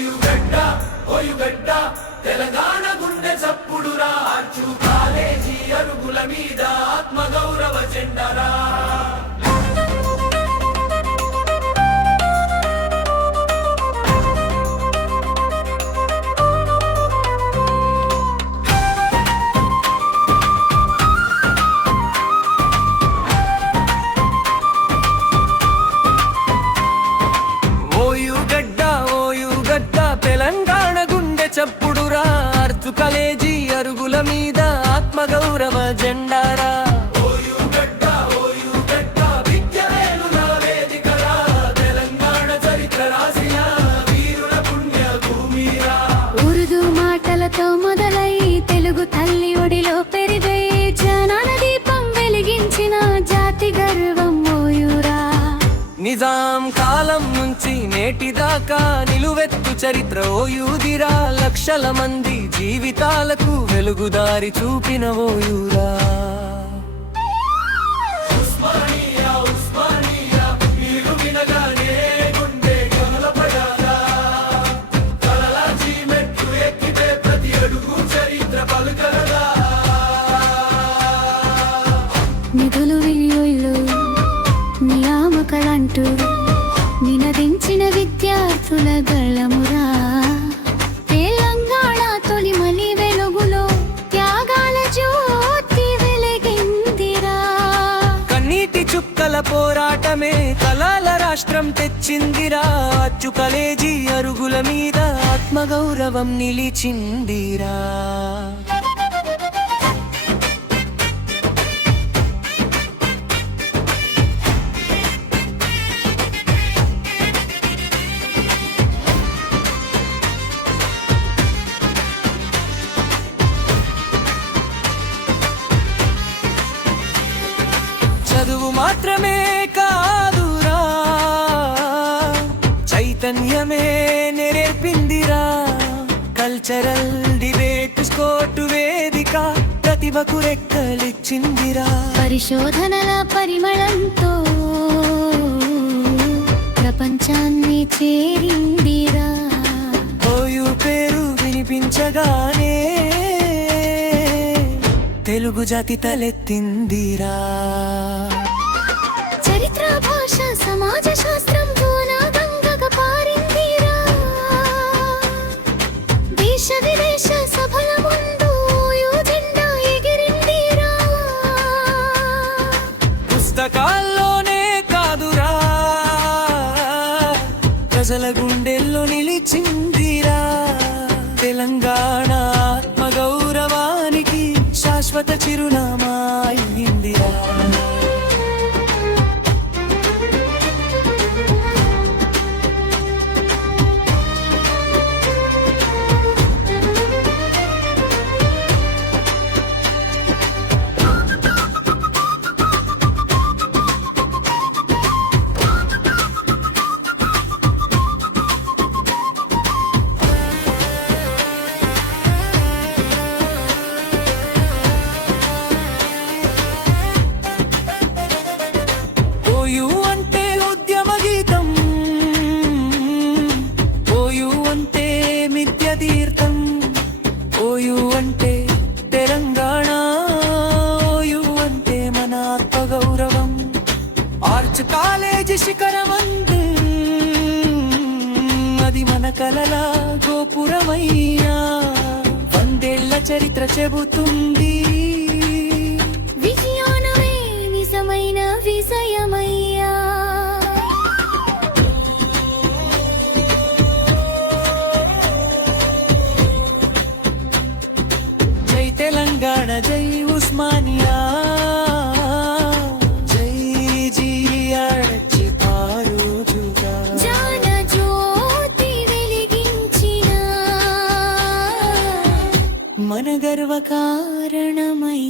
ఓయుగడ్డ ఓయుగడ్డ తెలంగాణ గుండె చప్పుడురా అచ్చు కాలేజీ అరుగుల మీద ఆత్మగౌరవ జెండరా తెలంగాణ గుండె చప్పుడురా అర్జు కాలేజీ అరుగుల మీద ఆత్మగౌరవ జెండారా ఓయుగడ్డ ఓయుగడ్డ విద్యవేలుల వేదికరా తెలంగాణ చరిత్ర రాసిన వీరుల పుణ్య భూమిరా ఉర్దూ మాటలతో మొదలై తెలుగు తల్లి ఒడిలో పెరిగే జ్ఞాన దీపం వెలిగించిన జాతి గర్వం ఓయూరా నిజాం కాలం నుంచి నేటిదాకా నిలువెత్తు చరిత్ర ఓయూదిరా లక్షల మంది జీవితాలకు వెలుగుదారి చూపిన ఓయూరా ఉస్మానియా ఉస్మానియా మీరు వినగానే గుండె కలపడాలా కలలాచి మెట్లు ఎక్కితే ప్రతి అడుగు చరిత్ర పలుకరదా నిధులు విలువలు నియామకాలంటూ నినదించిన విద్యార్థుల గళమురా తెలంగాణ తొలిమలి వెలుగులో త్యాగాల జ్యోతి వెలిగిందిరా కన్నీటి చుక్కల పోరాటమే కళల రాష్ట్రం తెచ్చిందిరా అచ్చు కాలేజీ అరుగుల మీద ఆత్మగౌరవం నిలిచిందిరా చదువు మాత్రమే కాదురా చైతన్యమే నేర్పిందిరా కల్చరల్ డిబేట్ స్కోర్టు వేదిక ప్రతిభకు రెక్కలిచ్చిందిరా పరిశోధనల పరిమళంతో ప్రపంచాన్ని చేరిందిరా ఓయూ పేరు వినిపించగానే తెలుగు జాతి తలెత్తిందిరా చరిత్ర భాష సమాజ శాస్త్రం గంగగా పారిందిరా దేశ విదేశ సభల ముందు ఓయూ జెండా ఎగిరిందిరా పుస్తకాల్లోనే కాదురా ప్రజల గుండెల్లో నిలిచిందిరా తెలంగాణ ఆత్మగౌరవానికి శాశ్వత చిరునామా అయిందిరా ఓయూ అంటే ఉద్యమ గీతం ఓయూ అంటే మిథ్య తీర్థం ఓయూ అంటే తెలంగాణ ఓయూ అంటే మన ఆత్మగౌరవం ఆర్చ్ కాలేజీ శిఖరమందు అది మన కలల గోపురమయ్యా వందేళ్ల చరిత్ర చెబుతుంది విజ్ఞానమే నిజమైన విజయమయ్యా జై తెలంగాణ జై ఉస్మానియా జై జీఆర్చి పారుజుగా జాన జ్యోతి వెలిగించిన మన గర్వ కారణమై